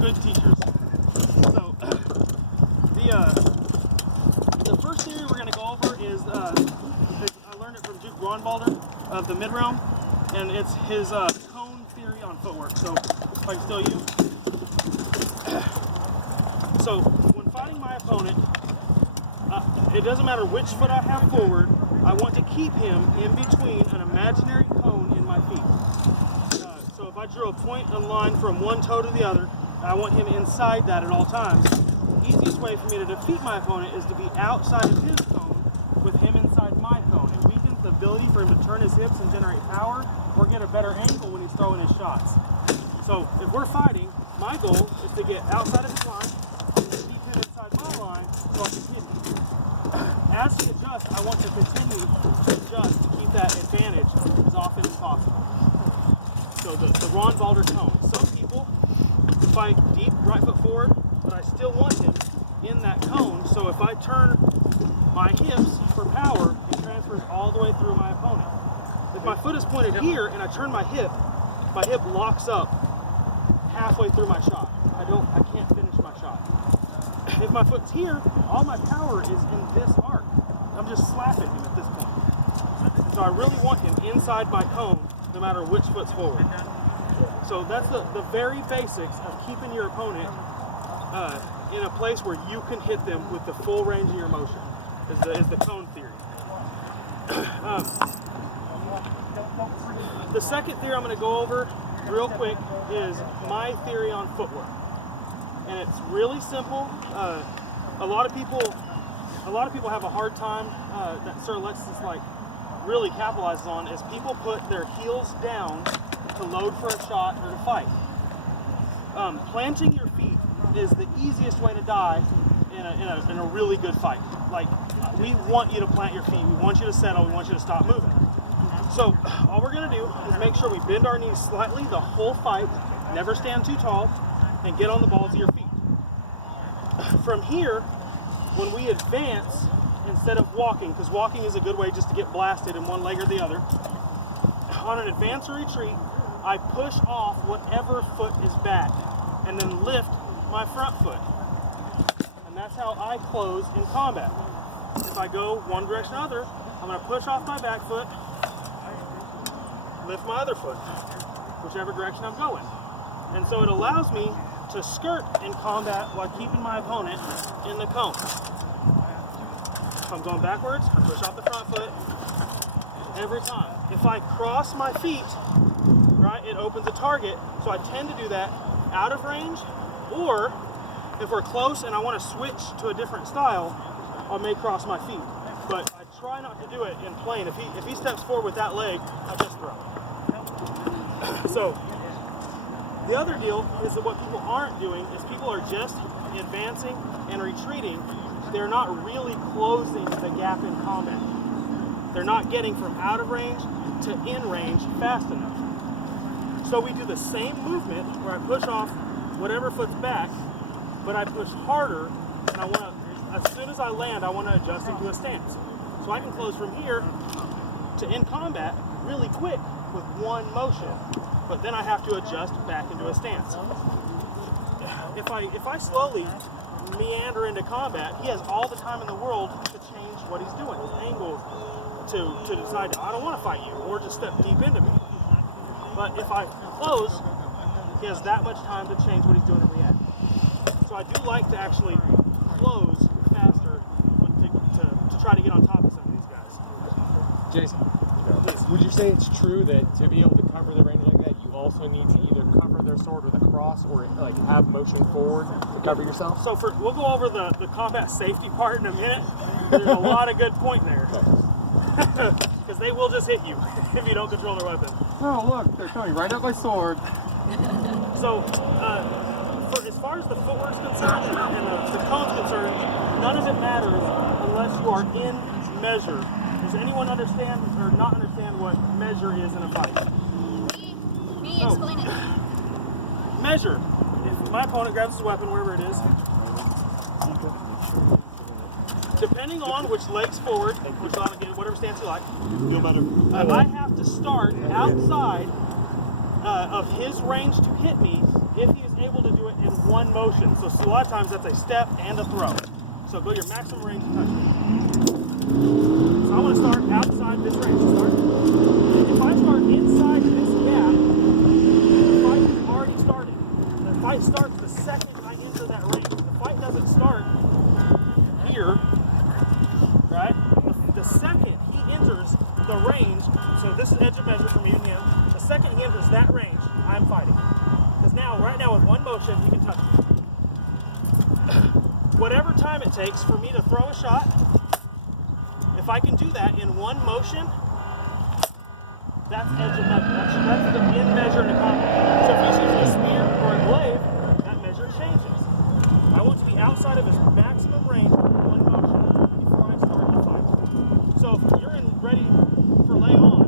good teachers. So the first theory we're going to go over is I learned it from Duke Ronbalder of the mid-realm, and it's his cone theory on footwork. So if I can still you. So when fighting my opponent, it doesn't matter which foot I have forward, I want to keep him in between an imaginary cone in my feet. So if I drew a point and line from one toe to the other, I want him inside that at all times. The easiest way for me to defeat my opponent is to be outside of his cone with him inside my cone. It weakens the ability for him to turn his hips and generate power or get a better angle when he's throwing his shots. So if we're fighting, my goal is to get outside of his line, keep him inside my line so I can hit him. As he adjusts, I want to continue to adjust to keep that advantage as often as possible. So the Ron Balder cone. Some people fight deep right foot forward, but I still want him in that cone. So if I turn my hips for power, it transfers all the way through my opponent. If my foot is pointed here and I turn my hip locks up halfway through my shot. I can't finish my shot. If my foot's here, all my power is in this arc. I'm just slapping him at this point. So I really want him inside my cone no matter which foot's forward. So that's the very basics of keeping your opponent in a place where you can hit them with the full range of your motion, is the cone theory. The second theory I'm going to go over real quick is my theory on footwork. And it's really simple. A lot of people have a hard time that Sir Alexis really capitalizes on is people put their heels down to load for a shot or to fight. Planting your feet is the easiest way to die in a really good fight. Like, we want you to plant your feet, we want you to settle, we want you to stop moving. So all we're going to do is make sure we bend our knees slightly the whole fight, never stand too tall, and get on the balls of your feet. From here, when we advance, instead of walking, because walking is a good way just to get blasted in one leg or the other, on an advance or retreat, I push off whatever foot is back and then lift my front foot. And that's how I close in combat. If I go one direction or other, I'm going to push off my back foot, lift my other foot, whichever direction I'm going. And so it allows me to skirt in combat while keeping my opponent in the cone. If I'm going backwards, I push off the front foot every time. If I cross my feet, right, it opens a target, so I tend to do that out of range, or if we're close and I want to switch to a different style, I may cross my feet. But I try not to do it in plane. If he steps forward with that leg, I just throw. So the other deal is that what people aren't doing is people are just advancing and retreating. They're not really closing the gap in combat. They're not getting from out of range to in range fast enough. So we do the same movement where I push off whatever foot's back, but I push harder, and I want to, as soon as I land, I want to adjust into a stance. So I can close from here to in combat really quick with one motion, but then I have to adjust back into a stance. If I slowly meander into combat, he has all the time in the world to change what he's doing, his angle, to decide, I don't want to fight you, or just step deep into me. But if I close, he has that much time to change what he's doing and react. So I do like to actually close faster to try to get on top of some of these guys. Jason, would you say it's true that to be able to cover the range like that, you also need to either cover their sword with a cross or like have motion forward to cover yourself? So we'll go over the combat safety part in a minute. There's a lot of good point there. Because they will just hit you if you don't control their weapon. Oh, look, they're coming right at my sword. So, as far as the footwork's concerned and the cone's concerned, none of it matters unless you are in measure. Does anyone understand or not understand what measure is in a fight? Me explain it. Measure. If my opponent grabs his weapon, wherever it is, depending on which leg's forward, which I'll get whatever stance you like, feel better. I have to start outside of his range to hit me if he is able to do it in one motion. So a lot of times that's a step and a throw. So go your maximum range and touch it. So I want to start outside this range. If I start inside this gap, the fight has already started. The fight starts the second I enter that range. The fight doesn't start here, right? The second he enters the range, so this is edge of measure from you and him, the second he enters that range, I'm fighting. Because right now with one motion, he can touch me. Whatever time it takes for me to throw a shot, if I can do that in one motion, that's edge of measure. That's the in measure in a combat. So if he's using a spear or a glaive, that measure changes. I want to be outside of his maximum range in one motion before I start the fight. So if you're ready for lay on,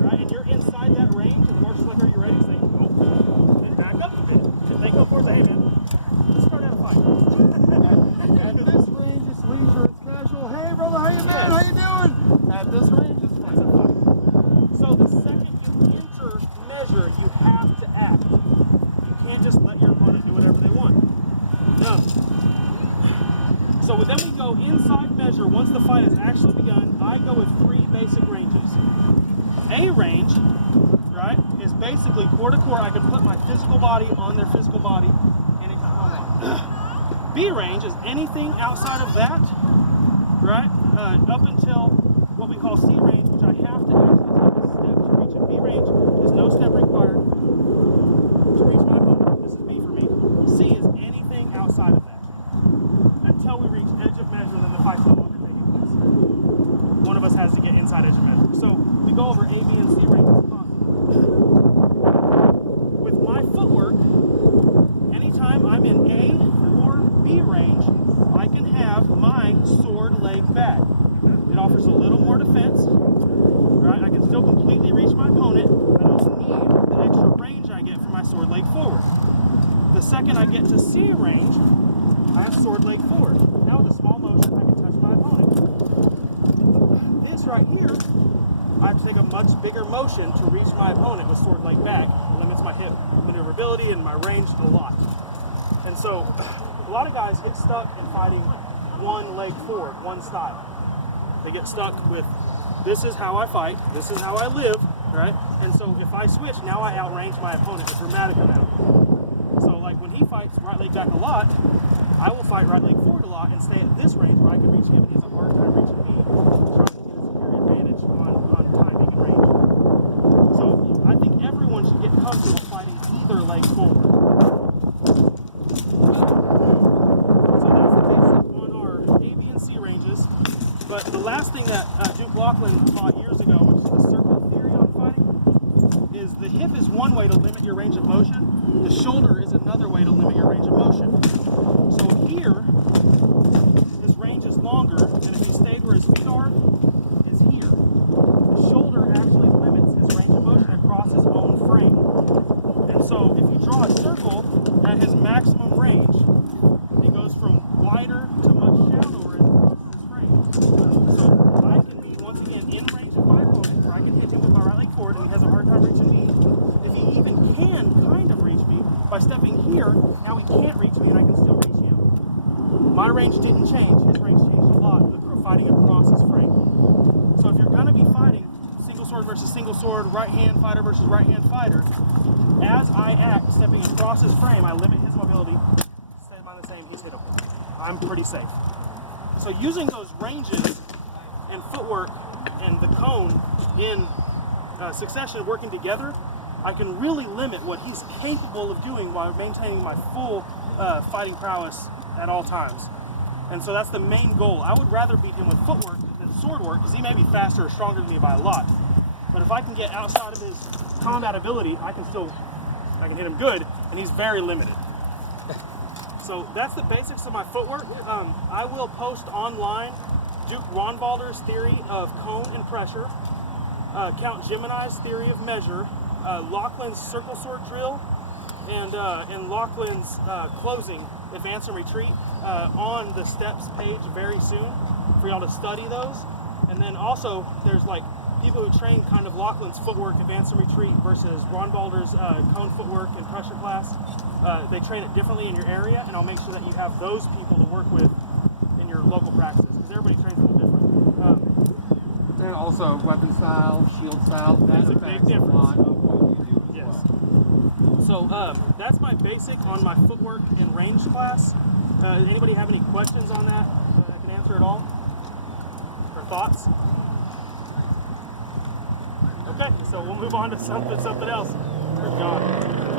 right, and you're inside that range, and the horse is like, are you ready? Say, oh, then back up a bit. If they go towards the hand, let's start out a fight. At this range, it's leisure, it's casual. Hey, brother, how you been? How you doing? At this range, it's fine. So the second you enter measure, you have to act. You can't just let your opponent do whatever they want. No. So then we go inside measure. Once the fight has actually begun, I go with 3 basic ranges. A range, right, is basically core to core. I can put my physical body on their physical body, and it can come on. B range is anything outside of that, right, up until what we call C range, which I have to actually take a step to reach it. B range is no step required to reach my opponent. This is B for me. C is anything outside of that. Until we reach edge of measure, then the fight's no longer taking place. One of us has to get inside edge of measure. So we go over A, B, and C ranges constantly. With my footwork, anytime I'm in A or B range, I can have my sword leg back. It offers a little more defense, right? I can still completely reach my opponent. I don't need the extra range I get from my sword leg forward. The second I get to C range, I have sword leg forward. Now with a small motion, I can touch my opponent. This right here, I have to take a much bigger motion to reach my opponent with sword leg back. It limits my hip maneuverability and my range a lot. And so, a lot of guys get stuck in fighting one leg forward, one style. They get stuck with, this is how I fight, this is how I live, right? And so if I switch, now I outrange my opponent a dramatic amount. So like when he fights right leg back a lot, I will fight right leg forward a lot and stay at this range where I can reach him, and he has a hard time reaching me, trying to get a superior advantage on timing and range. So I think everyone should get comfortable fighting either leg forward. So that's the basic on our A, B, and C ranges. But the last thing that Duke Laughlin taught years ago, which is the circle theory on fighting, is the hip is one way to limit your range of motion. The shoulder is another way to limit your range of motion. So here, his range is longer, and if he stayed where his feet are, is here. The shoulder actually limits his range of motion across his own frame. And so if you draw a circle at his maximum range, it goes from wider to much shallower across his frame. So I can be, once again, in range of my opponent, where I can hit him with my right leg forward, and he has a hard time reaching me. If he even can kind of reach me, by stepping here, now he can't reach me, and I can still reach him. My range didn't change. His range changed a lot, fighting across his frame. So if you're going to be fighting single sword versus single sword, right hand fighter versus right hand fighter, as I act, stepping across his frame, I limit his mobility, stay on the same, he's hittable. I'm pretty safe. So using those ranges and footwork and the cone in succession, working together, I can really limit what he's capable of doing while maintaining my full fighting prowess at all times. And so that's the main goal. I would rather beat him with footwork than sword work, because he may be faster or stronger than me by a lot. But if I can get outside of his combat ability, I can hit him good, and he's very limited. So that's the basics of my footwork. I will post online Duke Ronvalder's theory of cone and pressure, Count Gemini's theory of measure, Laughlin's circle sword drill, and Laughlin's closing, advance and retreat, on the steps page very soon for y'all to study those. And then also there's like people who train kind of Lachlan's footwork, advance and retreat versus Ron Balder's cone footwork and pressure class. They train it differently in your area, and I'll make sure that you have those people to work with in your local practice, because everybody trains a little different. And also weapon style, shield style. There's a big affects difference. lot of what you do as Yes. well. So that's my basic on my footwork and range class. Anybody have any questions on that I can answer at all? Or thoughts? Okay, so we'll move on to something else. Where's John?